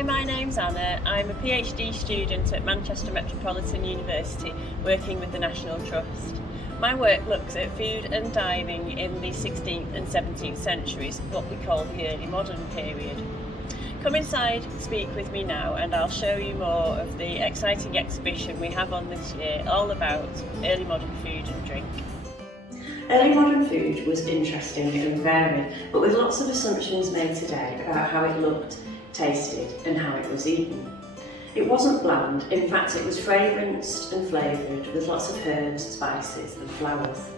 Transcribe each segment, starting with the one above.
Hi, my name's Anna. I'm a PhD student at Manchester Metropolitan University working with the National Trust. My work looks at food and dining in the 16th and 17th centuries, what we call the early modern period. Come inside, speak with me now, and I'll show you more of the exciting exhibition we have on this year, all about early modern food and drink. Early modern food was interesting and varied, but with lots of assumptions made today about how it looked, tasted and how it was eaten. It wasn't bland, in fact it was fragranced and flavoured with lots of herbs, spices and flowers.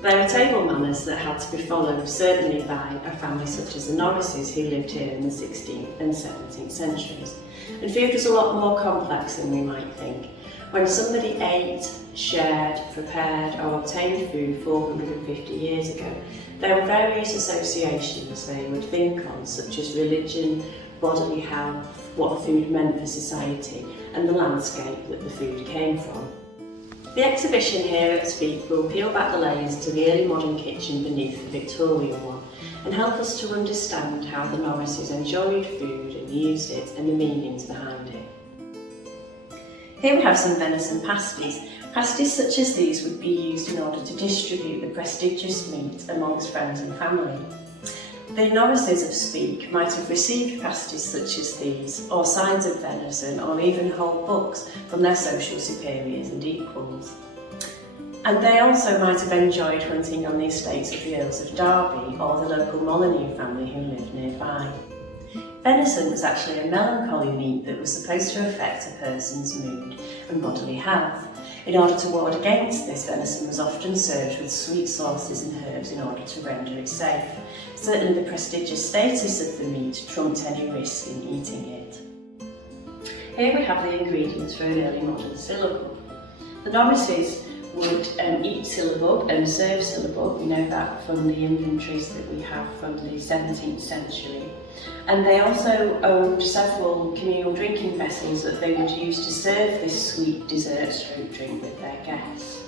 There were table manners that had to be followed, certainly by a family such as the Norrises who lived here in the 16th and 17th centuries. And food was a lot more complex than we might think. When somebody ate, shared, prepared or obtained food 450 years ago, there were various associations they would think on, such as religion, bodily health, what food meant for society and the landscape that the food came from. The exhibition here at Speke will peel back the layers to the early modern kitchen beneath the Victorian one and help us to understand how the Norrises enjoyed food and used it and the meanings behind it. Here we have some venison pasties. Pasties such as these would be used in order to distribute the prestigious meat amongst friends and family. The Norrises of Speke might have received pasties such as these, or sides of venison, or even whole books from their social superiors and equals. And they also might have enjoyed hunting on the estates of the Earls of Derby or the local Molyneux family who lived nearby. Venison was actually a melancholy meat that was supposed to affect a person's mood and bodily health. In order to ward against this, venison was often served with sweet sauces and herbs in order to render it safe. Certainly the prestigious status of the meat trumped any risk in eating it. Here we have the ingredients for an early modern syllabub. The Norrises would eat syllabub and serve syllabub, we know that from the inventories that we have from the 17th century. And they also owned several communal drinking vessels that they would use to serve this sweet dessert stroke drink with their guests.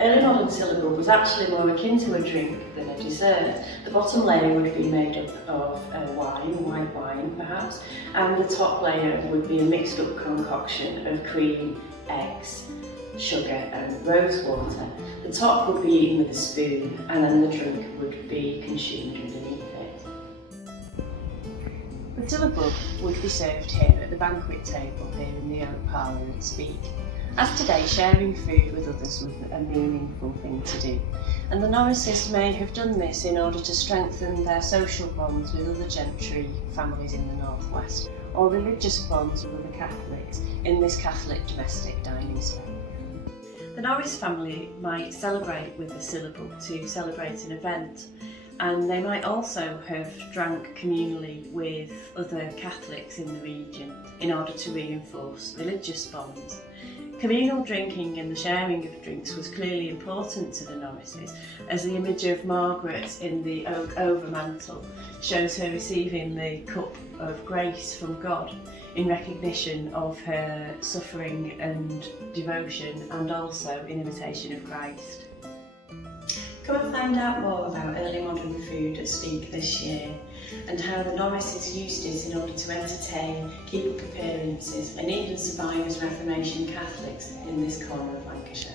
Early modern syllabub was actually more akin to a drink than a dessert. The bottom layer would be made up of white wine perhaps, and the top layer would be a mixed up concoction of cream, eggs, sugar and rose water. The top would be eaten with a spoon and then the drink would be consumed underneath it. The syllabub would be served here at the banquet table here in the Oak Parlour at Speke. As today, sharing food with others was a meaningful thing to do, and the Norrises may have done this in order to strengthen their social bonds with other gentry families in the northwest, or religious bonds with other Catholics in this Catholic domestic dining space. The Norris family might celebrate with the syllabub to celebrate an event, and they might also have drank communally with other Catholics in the region in order to reinforce religious bonds. Communal drinking and the sharing of drinks was clearly important to the Norrises, as the image of Margaret in the oak overmantel shows her receiving the cup of grace from God in recognition of her suffering and devotion, and also in imitation of Christ. Come and find out more about early modern food at Speke this year and how the Norrises used it in order to entertain, keep up appearances and even survive as Reformation Catholics in this corner of Lancashire.